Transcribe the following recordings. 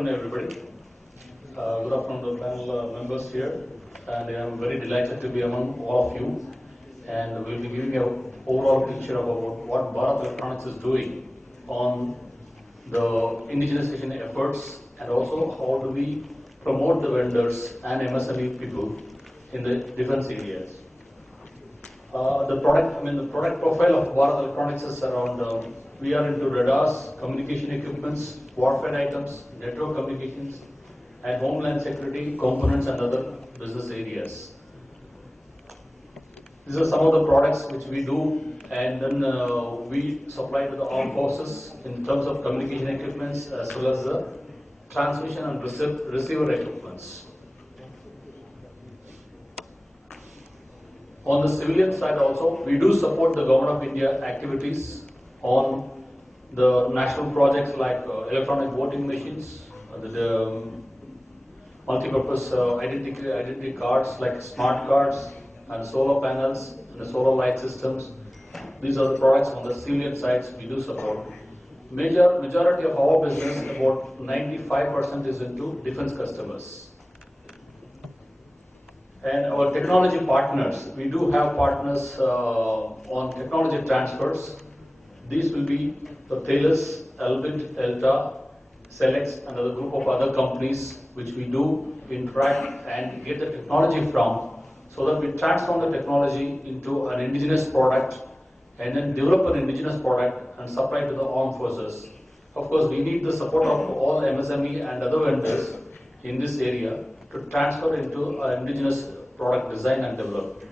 Everybody. Good afternoon to the panel members here, and I am very delighted to be among all of you. And we'll be giving an overall picture about what Bharat Electronics is doing on the indigenization efforts, and also how do we promote the vendors and MSME people in the defense areas. The product profile of Bharat Electronics is around. We are into radars, communication equipments, warfare items, network communications, and homeland security components and other business areas. These are some of the products which we do, and then we supply to the armed forces in terms of communication equipments as well as the transmission and receiver equipments. On the civilian side also, we do support the Government of India activities on the national projects like electronic voting machines, the multi-purpose identity cards like smart cards and solar panels and the solar light systems. These are the products on the civilian sides we do support. Majority of our business, about 95%, is into defense customers. And our technology partners, we do have partners on technology transfers. These will be the Thales, Elbit, Elta, Selex, and a group of other companies which we do interact and get the technology from, so that we transform the technology into an indigenous product and then develop an indigenous product and supply to the armed forces. Of course, we need the support of all MSME and other vendors in this area to transfer into an indigenous product design and develop.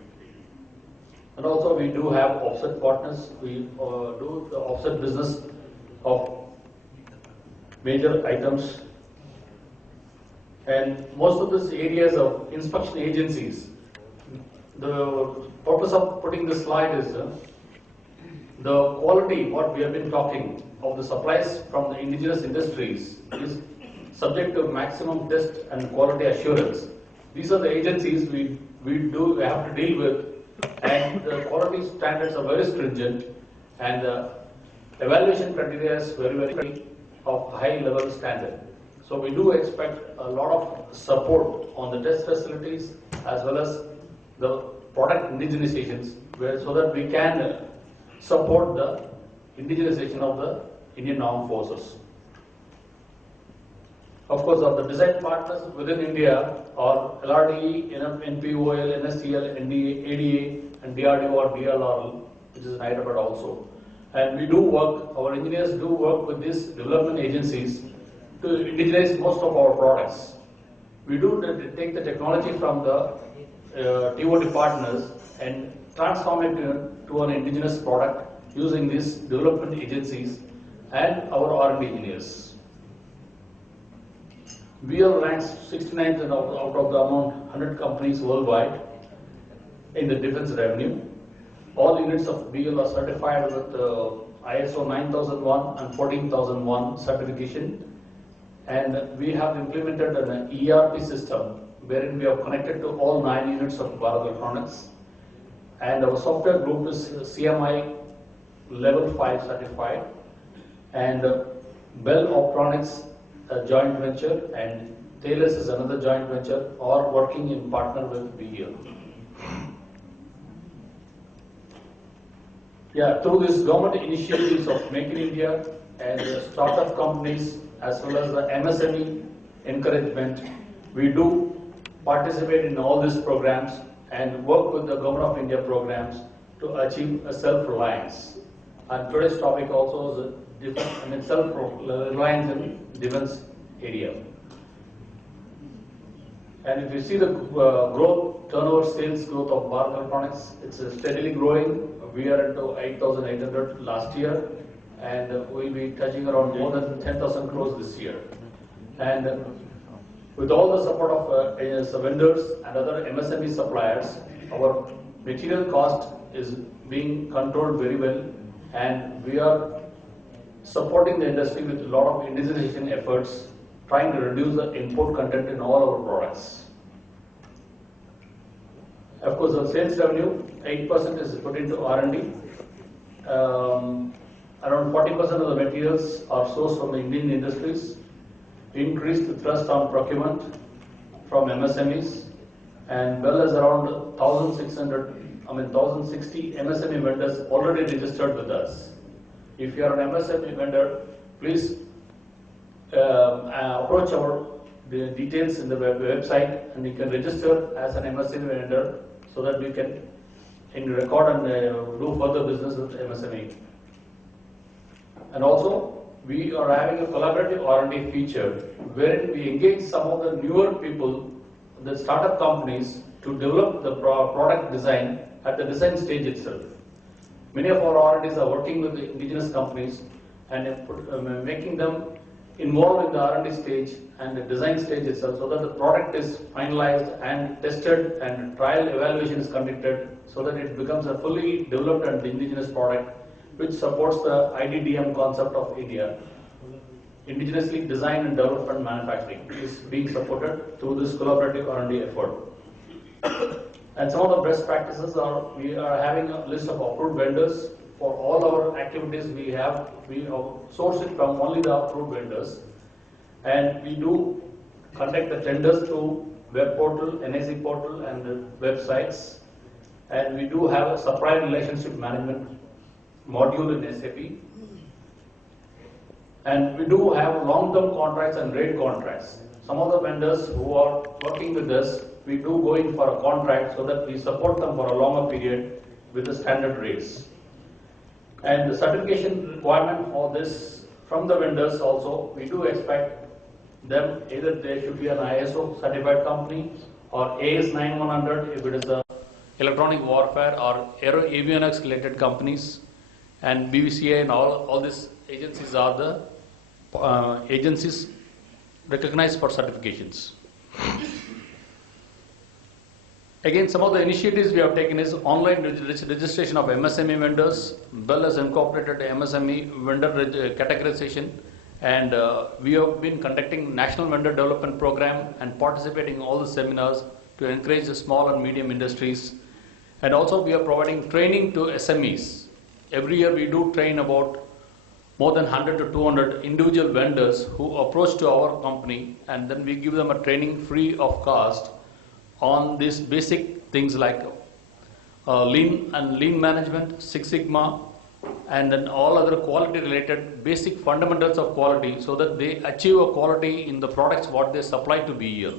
And also we do have offset partners. We do the offset business of major items. And most of these areas of inspection agencies, the purpose of putting this slide is the quality, what we have been talking of the supplies from the indigenous industries is subject to maximum test and quality assurance. These are the agencies we have to deal with, and the quality standards are very stringent, and the evaluation criteria is very of high level standard. So we do expect a lot of support on the test facilities as well as the product indigenizations, so that we can support the indigenization of the Indian Armed Forces. Of course, of the design partners within India are LRDE, NPOL, NSCL, NDA, ADA, and DRDO or DLR, which is in Hyderabad also. And we do work, our engineers do work with these development agencies to indigenize most of our products. We do take the technology from the TOT partners and transform it to an indigenous product using these development agencies and our R&D engineers. BL ranks 69th out of the amount 100 companies worldwide in the defense revenue. All units of BL are certified with ISO 9001 and 14001 certification, and we have implemented an ERP system wherein we are connected to all 9 units of Bharat Electronics, and our software group is CMI level 5 certified, and Bell Optronics, a joint venture, and Thales is another joint venture, or working in partner with BL. Yeah, through these government initiatives of Make in India and startup companies as well as the MSME encouragement, we do participate in all these programs and work with the Government of India programs to achieve a self-reliance. And today's topic also is self-reliance in defense area. And if you see the growth, turnover, sales growth of Bharat Electronics, it's steadily growing. We are into 8,800 last year, and we'll be touching around more than 10,000 crores this year. And with all the support of vendors and other MSME suppliers, our material cost is being controlled very well, and we are supporting the industry with a lot of indigenization efforts, trying to reduce the import content in all our products. Of course, the sales revenue, 8% is put into R&D. Around 40% of the materials are sourced from the Indian industries. increased thrust on procurement from MSMEs, and well as around 1,060 MSME vendors already registered with us. If you are an MSME vendor, please approach the details in the website, and you can register as an MSME vendor so that we can record and do further business with MSME. And also, we are having a collaborative R&D feature wherein we engage some of the newer people, the startup companies, to develop the product design at the design stage itself. Many of our R&Ds are working with the indigenous companies and making them involved in the R&D stage and the design stage itself, so that the product is finalized and tested and trial evaluation is conducted, so that it becomes a fully developed and indigenous product which supports the IDDM concept of India. Indigenously designed and developed and manufacturing is being supported through this collaborative R&D effort. And some of the best practices are, we are having a list of approved vendors for all our activities. We source it from only the approved vendors, and we do conduct the tenders through web portal, NIC portal, and websites, and we do have a supplier relationship management module in SAP, and we do have long-term contracts and rate contracts. Some of the vendors who are working with us, we do go in for a contract so that we support them for a longer period with the standard rates. And the certification requirement for this from the vendors also, we do expect them, either they should be an ISO certified company or AS9100 if it is a electronic warfare, or avionics related companies, and BVCA and all these agencies are the agencies recognized for certifications. Again, some of the initiatives we have taken is online registration of MSME vendors, well as incorporated MSME vendor categorization, and we have been conducting national vendor development program and participating in all the seminars to encourage the small and medium industries. And also we are providing training to SMEs. Every year we do train about more than 100 to 200 individual vendors who approach to our company, and then we give them a training free of cost on these basic things like lean management, Six Sigma, and then all other quality related basic fundamentals of quality, so that they achieve a quality in the products what they supply to BEL.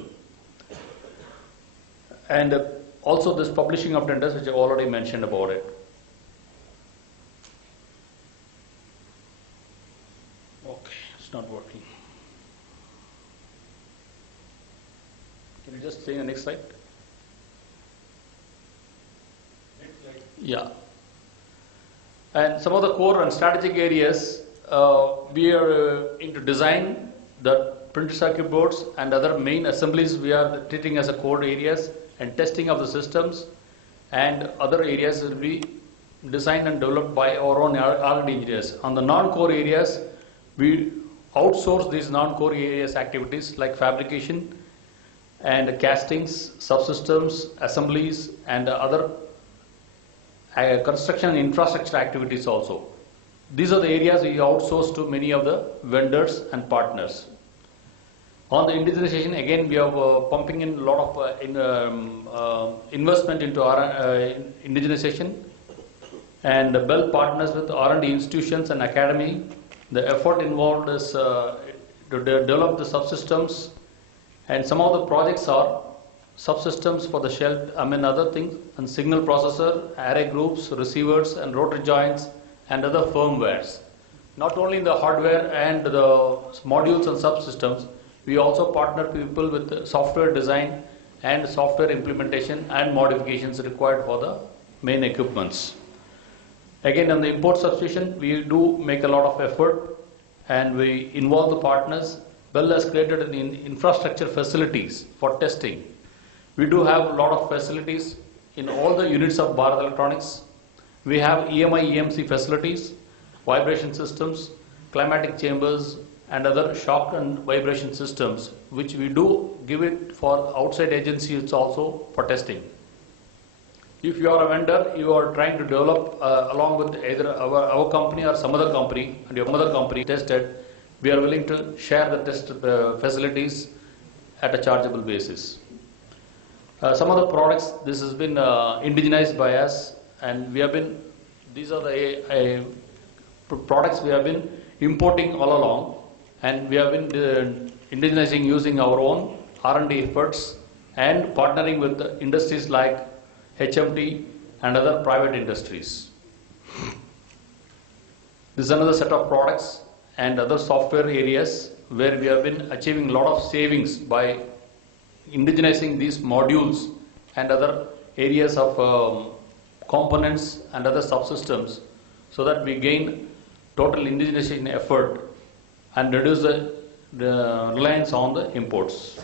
And also this publishing of tenders, which I already mentioned about it. Okay, it's not working. Can you just say the next slide? Next slide. Yeah. And some of the core and strategic areas, we are into design, the printed circuit boards and other main assemblies we are treating as a core areas, and testing of the systems, and other areas will be designed and developed by our own R&D engineers. On the non-core areas, we outsource these non-core areas activities like fabrication and castings, subsystems, assemblies, and other construction and infrastructure activities also. These are the areas we outsource to many of the vendors and partners. On the indigenization, again we are pumping in a lot of investment into our indigenization, and well partners with R&D institutions and academy. The effort involved is to develop the subsystems, and some of the projects are subsystems for the shell, other things, and signal processor, array groups, receivers, and rotary joints, and other firmwares. Not only in the hardware and the modules and subsystems, we also partner people with software design and software implementation and modifications required for the main equipments. Again, on the import substitution, we do make a lot of effort, and we involve the partners, well as created in infrastructure facilities for testing. We do have a lot of facilities in all the units of Bharat Electronics. We have EMI, EMC facilities, vibration systems, climatic chambers, and other shock and vibration systems, which we do give it for outside agencies also for testing. If you are a vendor, you are trying to develop along with either our company or some other company, and your other company tested, we are willing to share the test facilities at a chargeable basis. Some of the products, this has been indigenized by us, and we have been, these are the products we have been importing all along, and we have been indigenizing using our own R&D efforts and partnering with industries like HMT and other private industries. This is another set of products and other software areas where we have been achieving a lot of savings by indigenizing these modules and other areas of components and other subsystems, so that we gain total indigenization effort and reduce the reliance on the imports.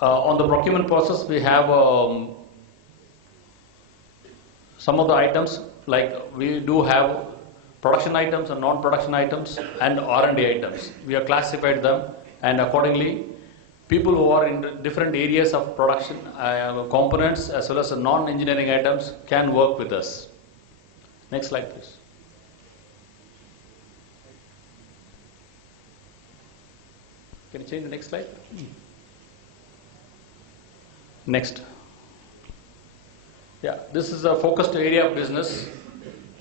On the procurement process, we have some of the items, like we do have production items and non-production items and R&D items. We have classified them, and accordingly people who are in different areas of production components as well as non-engineering items can work with us. Next slide, please. Can you change the next slide? Next. Yeah, this is a focused area of business.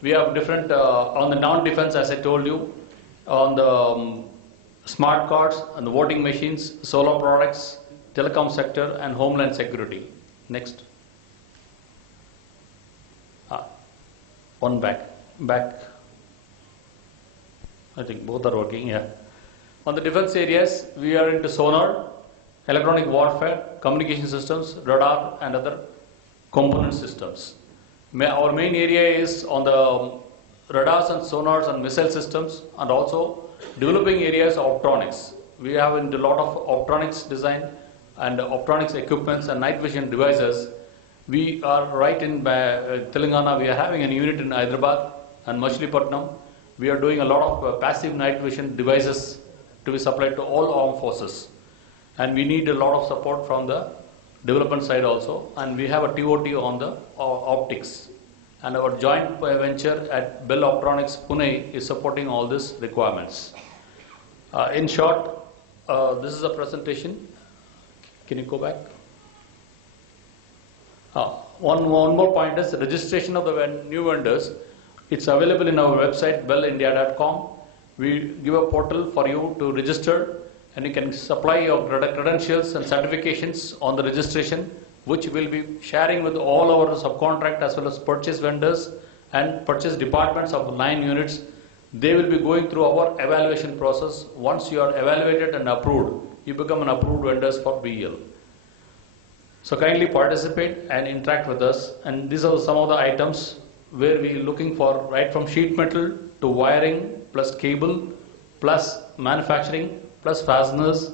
We have different, on the non-defense, as I told you, on the smart cards and the voting machines, solar products, telecom sector and homeland security. Next. One back. I think both are working, yeah. On the defense areas, we are into sonar, electronic warfare, communication systems, radar and other component systems. Our main area is on the radars and sonars and missile systems, and also developing areas of optronics. We have a lot of optronics design and optronics equipments and night vision devices. We are right in Telangana. We are having a unit in Hyderabad and Machilipatnam. We are doing a lot of passive night vision devices to be supplied to all armed forces. And we need a lot of support from the development side also. And we have a TOT on the optics. And our joint venture at Bell Optronics Pune is supporting all these requirements. In short, this is a presentation. Can you go back? One more point is registration of the new vendors. It's available in our website, bellindia.com. We give a portal for you to register, and you can supply your credentials and certifications on the registration, which we'll be sharing with all our subcontract as well as purchase vendors and purchase departments of 9 units. They will be going through our evaluation process. Once you are evaluated and approved, you become an approved vendors for BEL. So kindly participate and interact with us. And these are some of the items where we are looking for, right from sheet metal to wiring plus cable plus manufacturing plus fasteners